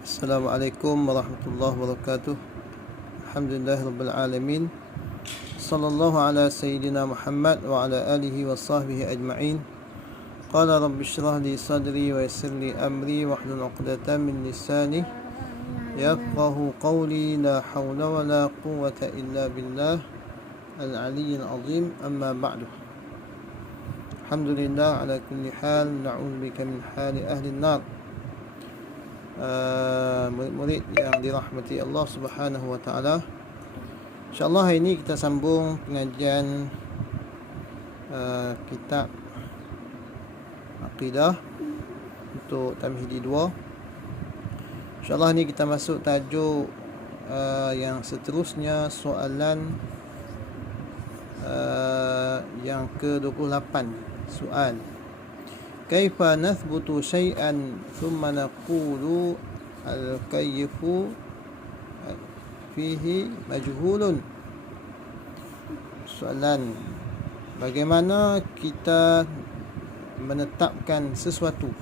Assalamualaikum warahmatullahi wabarakatuh. Alhamdulillahirabbil alamin. Sallallahu ala sayyidina Muhammad wa ala alihi wa sahbihi ajma'in. Qala rabbi shrah li sadri wa yassir li amri wahlul 'uqdatam min lisani yafqahu qawli. La hawla wa la quwwata illa billah al-'aliyyil 'azim. Amma ba'du. Alhamdulillah ala kulli hal, na'udzu bika min hali ahli an-nar. Murid-murid yang dirahmati Allah Subhanahu wa taala. InsyaAllah hari ini kita sambung pengajian kitab Aqidah untuk Tamhidi 2. InsyaAllah ni kita masuk tajuk yang seterusnya, soalan yang ke-28. Soal: Kaifa nathbutu syai'an thumma naqulu al-kayfu fihi majhulun. Soalan: bagaimana kita menetapkan sesuatu,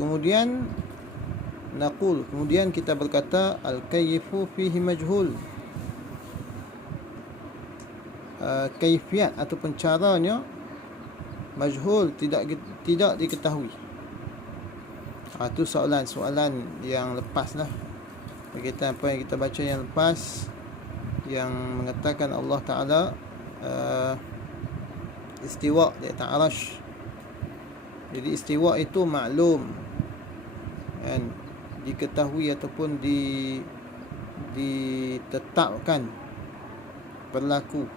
kemudian naqul, kemudian kita berkata al-kayfu fihi majhul. Kaifiat ataupun caranya majhul, tidak diketahui. Itu soalan yang lepas lah, berkaitan apa yang kita baca yang lepas, yang mengatakan Allah Ta'ala istiwa di atas arash. Jadi istiwa itu maklum, kan, diketahui ataupun ditetapkan, berlaku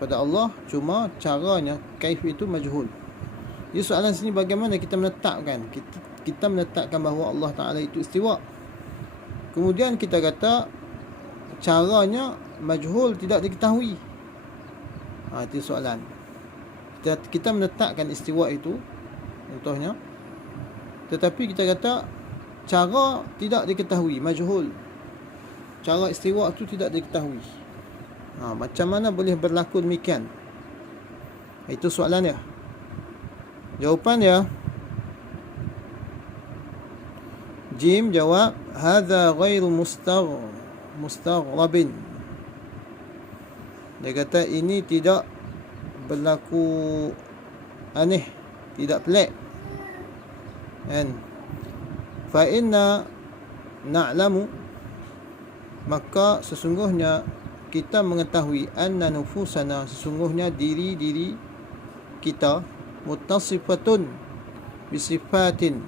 pada Allah, cuma caranya, kaif itu majhul. Jadi soalan sini, bagaimana kita menetapkan? Kita menetapkan bahawa Allah Ta'ala itu istiwa, kemudian kita kata caranya majhul, tidak diketahui. Itu soalan. Kita menetapkan istiwa itu, contohnya, tetapi kita kata cara tidak diketahui, majhul. Cara istiwa itu tidak diketahui. Macam mana boleh berlaku demikian? Itu soalannya. Jawapannya, Jim jawab, hadza ghairu mustaghrabin. Dia kata ini tidak berlaku aneh, tidak pelik, kan? Fa inna na'lamu, maka sesungguhnya kita mengetahui, anna nufusana, sesungguhnya diri kita, muttasifatun bisifatin.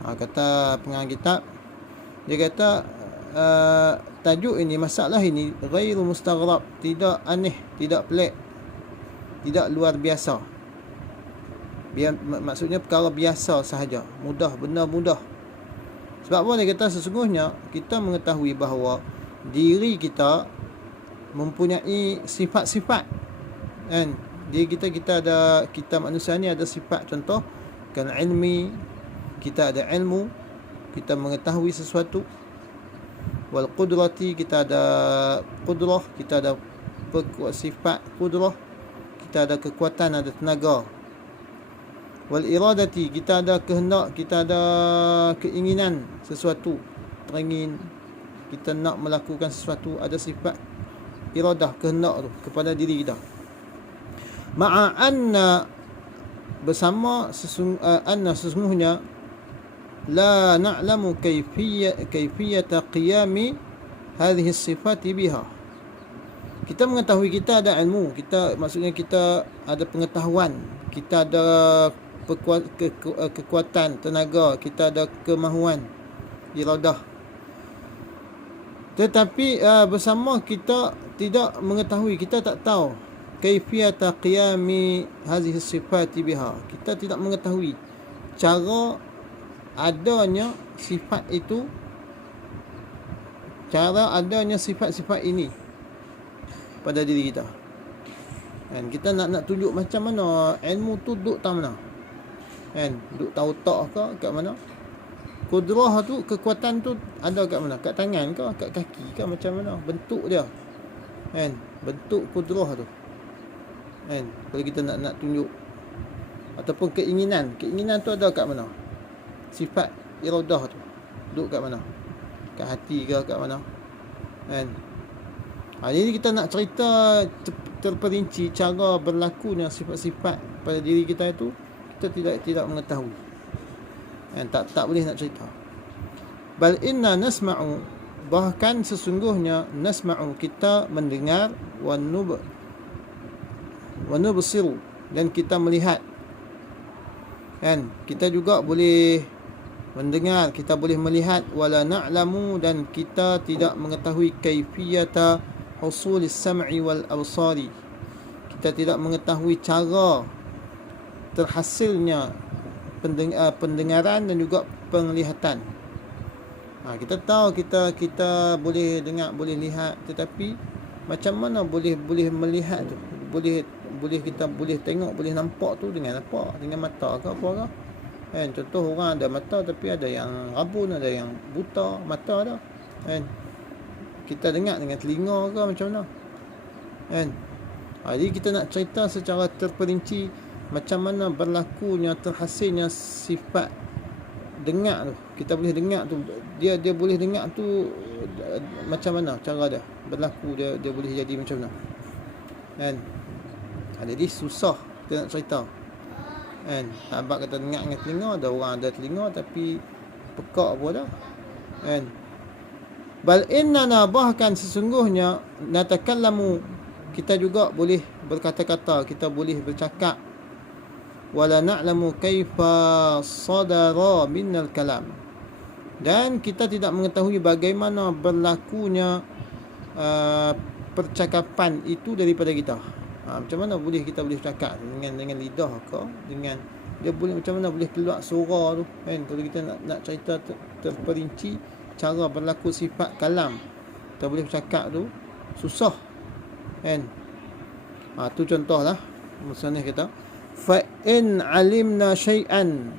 Kata pengarang kitab, dia kata tajuk ini, masalah ini, ghairu mustaghrab, tidak aneh, tidak pelik, tidak luar biasa. Maksudnya perkara biasa sahaja, mudah, benda mudah. Sebab apa dia kata sesungguhnya kita mengetahui bahawa diri kita mempunyai sifat-sifat, kan? Kita ada, kita manusia ni ada sifat. Contoh, kan, ilmi, kita ada ilmu, kita mengetahui sesuatu. Wal qudrati, kita ada qudrah, kita ada sifat qudrah, kita ada kekuatan, ada tenaga. Wal iradati, kita ada kehendak, kita ada keinginan sesuatu, teringin, kita nak melakukan sesuatu, ada sifat iradah, kehendak tu kepada diri kita. Ma'a anna, bersama sesungguhnya, la na'lamu kayfiyata qiyami hadhihi sifati biha. Kita mengetahui, kita ada ilmu, kita, maksudnya kita ada pengetahuan, kita ada kekuatan, tenaga, kita ada kemahuan, iradah. Tetapi bersama kita tidak mengetahui, kita tak tahu kaifiyata qiyami hadhihi sifati biha. Kita tidak mengetahui cara adanya sifat itu, cara adanya sifat-sifat ini pada diri kita. Dan kita nak tunjuk macam mana ilmu tu duduk tak mana, kan? Duduk tahu tak ke kat mana? Kudrah tu, kekuatan tu ada kat mana? Kat tangan ke, kat kaki ke, macam mana bentuk dia, kan? Bentuk kudrah tu, kan? Kalau kita nak tunjuk, ataupun keinginan tu ada kat mana? sifat iradah tu duduk kat mana, kat hati ke kat mana kan. Jadi kita nak cerita terperinci cara berlakunya sifat-sifat pada diri kita itu, kita tidak mengetahui kan, tak boleh nak cerita. Bal inna nasma'u, bahkan sesungguhnya nasma'u, kita mendengar, wa nubsiru, dan kita melihat kan. Kita juga boleh mendengar, kita boleh melihat, wala na'lamu, dan kita tidak mengetahui kaifiyata husulis sam'i wal absari, kita tidak mengetahui cara terhasilnya pendengaran dan juga penglihatan. Kita tahu kita boleh dengar, boleh lihat, tetapi macam mana boleh melihat tu, boleh kita boleh tengok, boleh nampak tu dengan apa? Dengan mata ke apa ke kan. Contoh, orang ada mata tapi ada yang rabun, ada yang buta mata dah kan. Kita dengar dengan telinga ke macam mana kan. Jadi kita nak cerita secara terperinci macam mana berlakunya terhasilnya sifat dengar tu. Kita boleh dengar tu, dia boleh dengar tu macam mana cara dia berlaku, dia boleh jadi macam mana kan. Jadi susah kita nak cerita kan. Abang kata dengar dengan telinga, ada orang ada telinga tapi pekak apa dah kan. Bal innana, bahkan sesungguhnya, natakallamu, kita juga boleh berkata-kata, kita boleh bercakap, wala na'lamu kaifa sadara minnal kalam, dan kita tidak mengetahui bagaimana berlakunya percakapan itu daripada kita. Macam mana boleh kita boleh cakap dengan lidah ke, dengan dia boleh macam mana boleh keluar suara tu kan. Kalau kita nak cerita terperinci cara berlaku sifat kalam, kita boleh bercakap tu susah kan. Tu contohlah musannif kata, fa in alimna syai'an,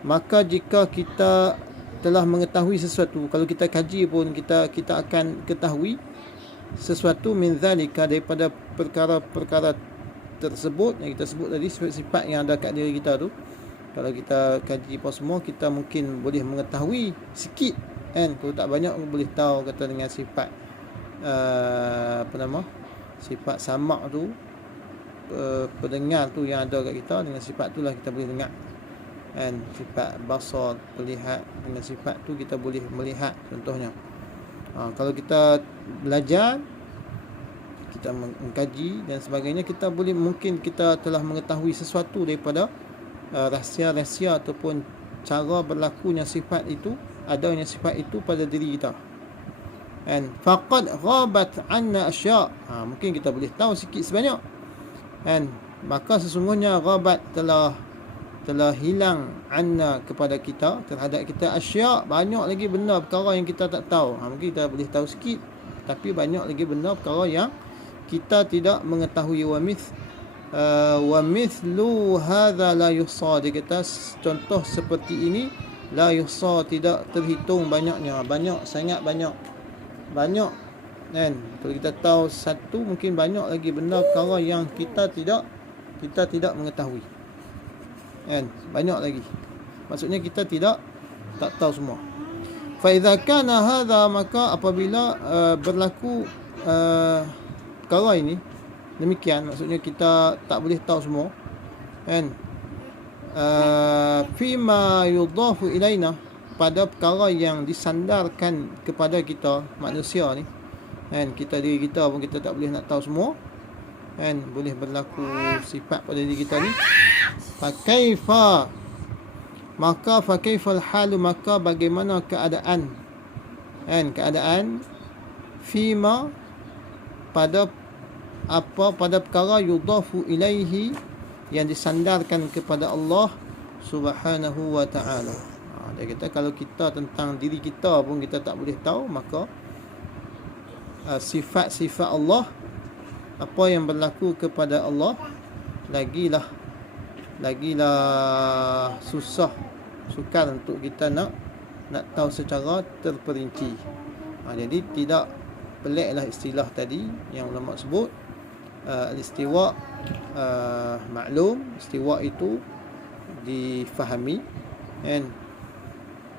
maka jika kita telah mengetahui sesuatu, kalau kita kaji pun kita akan ketahui sesuatu, min zalika, daripada perkara-perkara tersebut yang kita sebut tadi, sifat-sifat yang ada kat diri kita tu. Kalau kita kaji apa semua, kita mungkin boleh mengetahui sikit kan. Kalau tak banyak boleh tahu, kata dengan sifat sifat samak tu, pendengar tu yang ada kat kita, dengan sifat tu lah kita boleh dengar kan. Sifat basar, melihat, dengan sifat tu kita boleh melihat contohnya. Kalau kita belajar, kita mengkaji dan sebagainya, kita boleh, mungkin kita telah mengetahui sesuatu daripada rahsia-rahsia ataupun cara berlakunya sifat itu, adanya sifat itu pada diri kita kan. Faqad ghabat anna asya', mungkin kita boleh tahu sikit sebanyak kan. Maka sesungguhnya ghabat telah hilang anna, kepada kita, terhadap kita, asya', banyak lagi benda perkara yang kita tak tahu. Mungkin kita boleh tahu sikit, tapi banyak lagi benda perkara yang kita tidak mengetahui. Wa mithlu hadza la yuhsa, dia kata contoh seperti ini, la yuhsa, tidak terhitung banyaknya, banyak, sangat banyak kan. Kalau kita tahu satu, mungkin banyak lagi benda perkara yang kita tidak mengetahui kan. Banyak lagi, maksudnya kita tak tahu semua. Fa idza kana hadza, maka apabila berlaku perkara ini demikian, maksudnya kita tak boleh tahu semua kan. Fima yudafu ilaina, pada perkara yang disandarkan kepada kita manusia ni kan. Diri kita pun kita tak boleh nak tahu semua kan. Boleh berlaku sifat pada diri kita ni. Fakaifa, maka fakaifal halu, maka bagaimana keadaan kan, keadaan fima, pada perkara yudafu ilaihi, yang disandarkan kepada Allah Subhanahu wa ta'ala. Dia kata kalau kita tentang diri kita pun kita tak boleh tahu, maka sifat-sifat Allah, apa yang berlaku kepada Allah, lagilah sukar untuk kita nak tahu secara terperinci. Jadi tidak peliklah istilah tadi yang ulama sebut, istiwa maklum, istiwa itu difahami kan.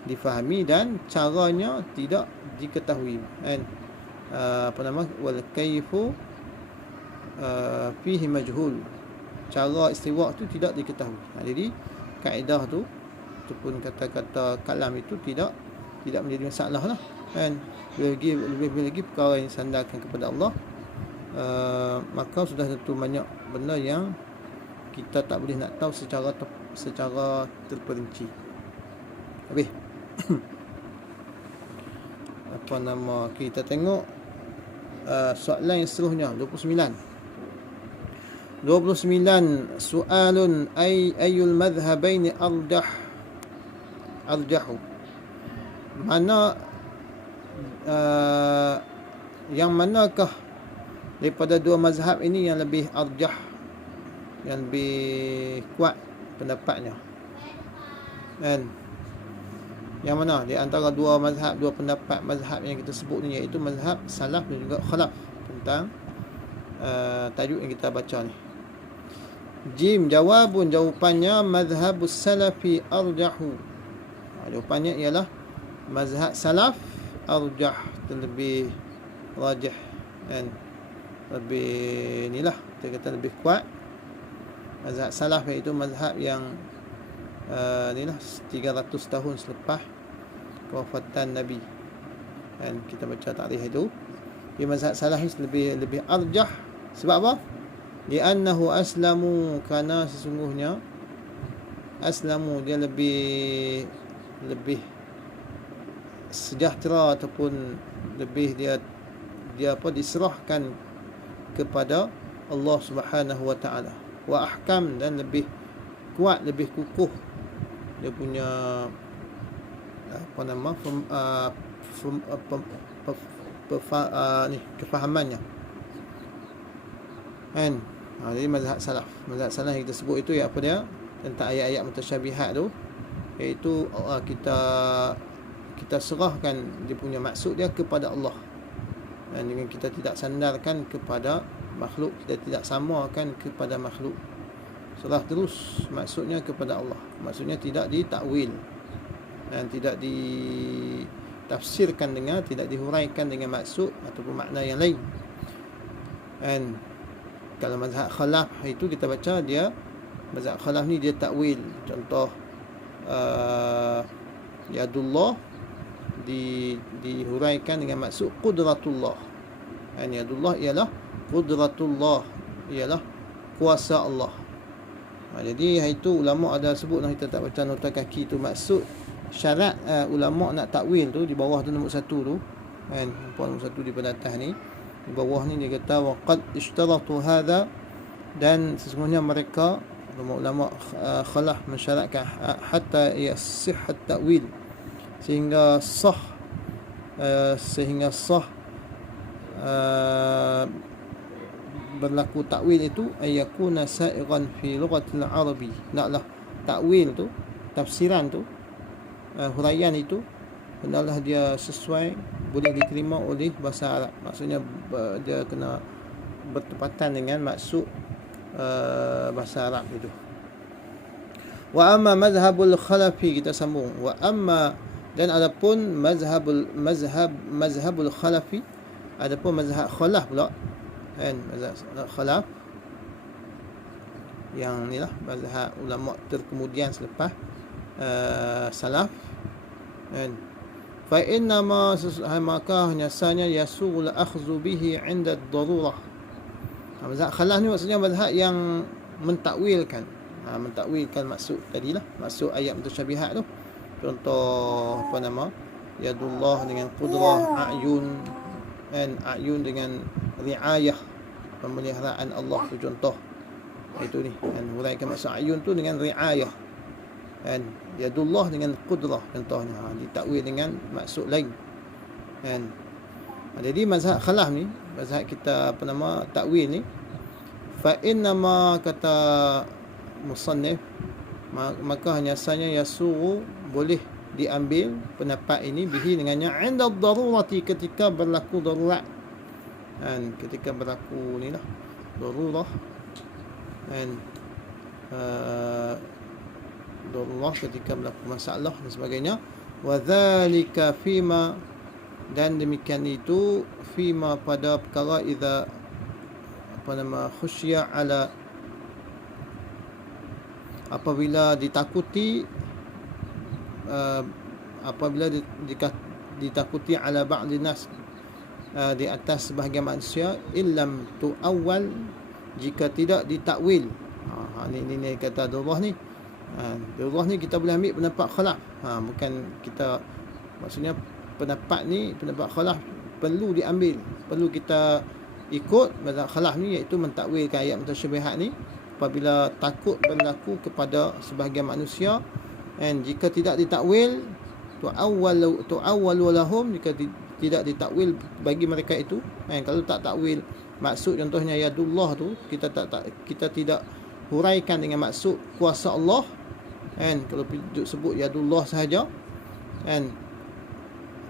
difahami dan caranya tidak diketahui, kan. Wal kaifu fihi majhul, cara istiwa tu tidak diketahui. Jadi kaedah tu ataupun kata-kata kalam itu tidak menjadi masalah lah, kan. Lebih lagi perkara yang sandarkan kepada Allah, maka sudah tentu banyak benda yang kita tak boleh nak tahu secara terperinci. Habis. Kita tengok soalan yang seterusnya, 29. Soalun ayul madhhabaini arjahu. Mana yang manakah daripada dua mazhab ini yang lebih arjah, yang lebih kuat pendapatnya, kan? Yang mana di antara dua mazhab, dua pendapat mazhab yang kita sebut ni, iaitu mazhab salaf dan juga khalaf, tentang tajuk yang kita baca ni. Jim, jawapannya mazhabus salafi arjahu. Jawapannya ialah mazhab salaf arjah, lebih rajih, kan? Lebih inilah kita kata lebih kuat. Mazhab salaf iaitu mazhab yang inilah 300 tahun selepas kewafatan Nabi, kan? Kita baca tarikh itu. Mazhab salaf lebih arjah. Sebab apa? Li'annahu aslamu, kerana sesungguhnya aslamu dia lebih sejahtera, ataupun lebih dia diserahkan kepada Allah Subhanahu wa taala. Wa ahkam, dan lebih kuat, lebih kukuh dia punya kefahamannya, kan. Jadi mazhab salaf yang kita sebut itu, apa dia, tentang ayat-ayat mutasyabihat tu, iaitu kita serahkan dia punya maksud dia kepada Allah, dan dengan kita tidak sandarkan kepada makhluk, kita tidak samakan kepada makhluk, serah terus maksudnya kepada Allah. Maksudnya tidak ditakwil dan tidak ditafsirkan dengan, tidak dihuraikan dengan maksud ataupun makna yang lain. Dan kalau mazhab khalaf itu kita baca, dia mazhab khalaf ni dia takwil. Contoh yadullah dihuraikan dengan maksud qudratullah. Dan yadullah ialah qudratullah, ialah kuasa Allah. Jadi itu ulama ada sebut, kita tak baca nota kaki tu, maksud syarat ulama nak takwil tu di bawah tu, nombor 1 tu, kan, nombor 1 di pada atas ni, di bawah ni dia kata waqad ishtaratu hadha, dan sesungguhnya mereka ulama khalaf mensyaratkan hatta yasih at-ta'wil, sehingga sah berlaku takwil itu, ayakuna sa'iran fi lughatil arabi, naklah takwil tu, tafsiran tu, huraian itu hendaklah dia sesuai, boleh diterima oleh bahasa Arab. Maksudnya dia kena bertepatan dengan maksud bahasa Arab itu. Wa amma mazhabul khalafi, kita sambung. Wa amma, dan adapun mazhabul khalafi, adapun mazhab khalaf pula, kan, mazhab khalaf yang inilah mazhab ulama terkemudian selepas salaf, kan. Fa inna ma, maka nyasanya yasul akhzu bihi 'inda ad-darurah. Mazhab khalaf ni maksudnya mazhab yang mentakwilkan maksud tadilah, maksud ayat mutasyabihat tu. Contoh yadullah dengan qudrah, a'yun, dan a'yun dengan riayah, pemeliharaan Allah tu contoh. Itu ni, kan, huraikan maksud a'yun tu dengan riayah, kan. Yadullah dengan qudrah contohnya, ditakwil dengan maksud lain, kan. Jadi mazhab khalaf ni, mazhab kita takwil ni, fa inna ma, kata musannif, maka nyasanya yasuru, boleh diambil pendapat ini bihi dengannya, 'inda ad-darurati, ketika berlaku darurat, dan ketika berlaku ni lah darurah, dan darurah ketika berlaku masalah dan sebagainya, wa dzalika fima, dan demikian itu fima pada perkara idza khusya ala, apabila ditakuti ditakuti ala ba'dhin nas, di atas sebahagian manusia, illam tu awal, jika tidak ditakwil. Ni kata Abdullah ni. Abdullah ni kita boleh ambil pendapat khalaf. Bukan kita, maksudnya pendapat khalaf perlu diambil, perlu kita ikut mazhab khalaf ni, iaitu mentakwilkan ayat mutasyabihat ni apabila takut berlaku kepada sebahagian manusia. Dan jika tidak ditakwil, tu awwal lahum, jika tidak ditakwil bagi mereka itu. Kalau tak takwil maksud, contohnya yadullah tu, kita tidak huraikan dengan maksud kuasa Allah, kalau sebut yadullah sahaja,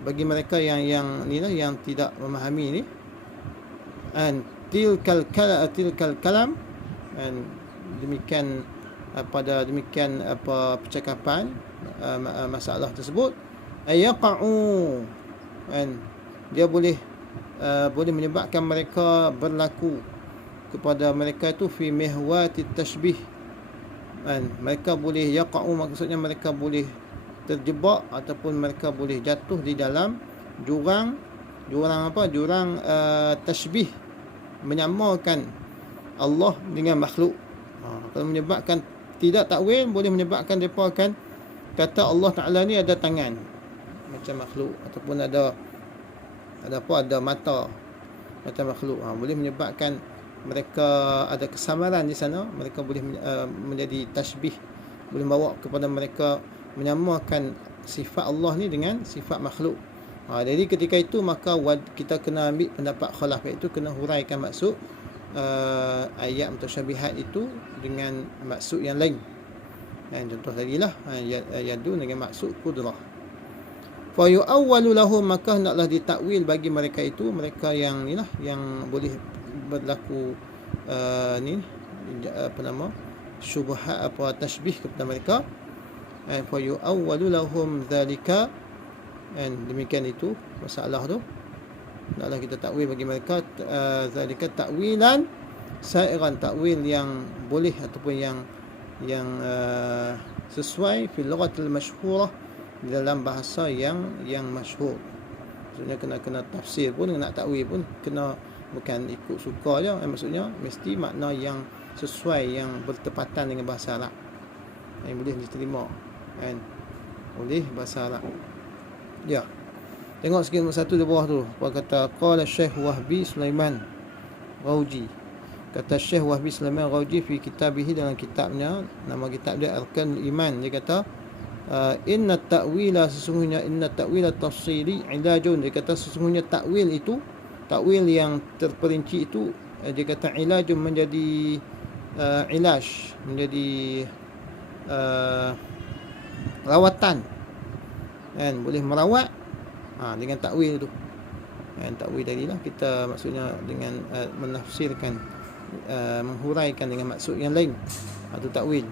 bagi mereka yang tidak memahami ni, tilkal kalam, demikian percakapan, masalah tersebut, ayaqa'u, dia boleh menyebabkan mereka berlaku kepada mereka itu fi mihwati tashbih. Mereka boleh yaqa'u, maksudnya mereka boleh terjebak ataupun mereka boleh jatuh di dalam jurang tashbih, menyamakan Allah dengan makhluk. Kalau menyebabkan tidak takwil, boleh menyebabkan mereka akan kata Allah Ta'ala ni ada tangan macam makhluk, ataupun ada mata macam makhluk. Boleh menyebabkan mereka ada kesamaran di sana, mereka boleh menjadi tashbih, boleh bawa kepada mereka menyamakan sifat Allah ni dengan sifat makhluk. Jadi ketika itu maka kita kena ambil pendapat khalaf, iaitu kena huraikan maksud ayat mutasyabihat itu dengan maksud yang lain. Contoh tadilah yadu dengan maksud kudrah. Fa yu'awwalu lahum, maka hendaklah ditakwil bagi mereka itu, mereka yang boleh berlaku syubhat tashbih kepada mereka. Fa yu'awwalu lahum dzalika, demikian itu masalah tu, hendaklah kita takwil bagi mereka zalika takwilan sairan, takwil yang boleh ataupun yang sesuai fil lughatil masyhurah, dalam bahasa yang masyhur. Maksudnya kena tafsir pun, nak takwil pun kena, bukan ikut suka je. Maksudnya mesti makna yang sesuai, yang bertepatan dengan bahasa Arab, yang boleh diterima, oleh bahasa Arab. Ya, tengok sikit nombor 1 di bawah tu. Apa kata? Qala Syekh Wahbi Sulaiman Ghauji. Kata Syekh Wahbi Sulaiman Ghauji fi kitabihi, dalam kitabnya, nama kitab dia Arkanul Iman. Dia kata inna ta'wila, sesungguhnya inna ta'wila tafsili ilajun. Dia kata sesungguhnya takwil itu, takwil yang terperinci itu, dia kata ilajun, menjadi ilaj, menjadi rawatan, boleh merawat dengan takwil itu. Takwil tadi lah, kita maksudnya dengan menafsirkan, menghuraikan dengan maksud yang lain, atau takwil.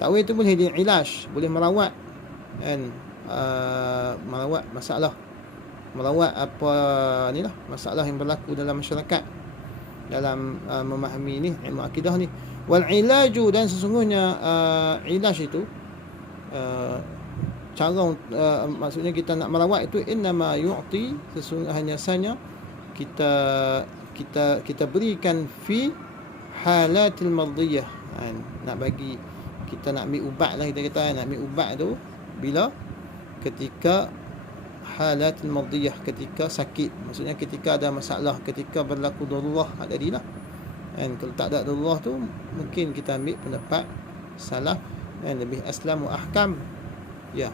Takwil itu boleh diilaj, boleh merawat, merawat masalah, merawat masalah yang berlaku dalam masyarakat, dalam memahami ni ilmu akidah ni. Wal ilaju, dan sesungguhnya ilaj itu, cara maksudnya kita nak merawat itu, innama yu'ti, sesungguhnya hanya kita berikan fi halatil madiyah. Nak bagi, kita nak ambil ubat lah, kita kata nak ambil ubat tu bila ketika halatil madiyah, ketika sakit, maksudnya ketika ada masalah, ketika berlaku darurah tadilah. Kalau tak ada darurah tu, mungkin kita ambil pendapat salaf lebih aslam wa ahkam. Ya.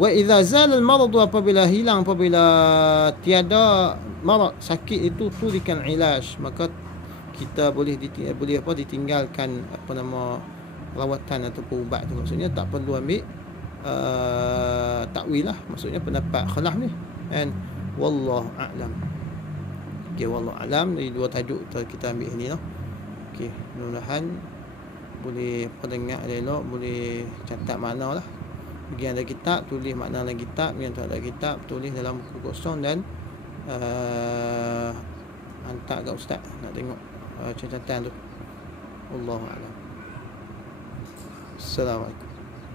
Wa idza zala al-marad, apabila hilang, apabila tiada marad, sakit itu, turikan ilaj, maka kita boleh ditinggalkan rawatan atau ubat tu. Maksudnya tak perlu ambil takwil lah, maksudnya pendapat khalaf ni. Wallahu a'lam. Okey, wallahu a'lam. Dari dua tajuk kita ambil ni lah. Okey, mudah-mudahan boleh pendengar elok, boleh catat makna lah. Bagi ada kitab, tulis makna dalam kitab. Yang tak ada kitab, tulis dalam buku kosong dan hantar kat ustaz nak tengok catatan tu. Allahu a'lam. Assalamualaikum.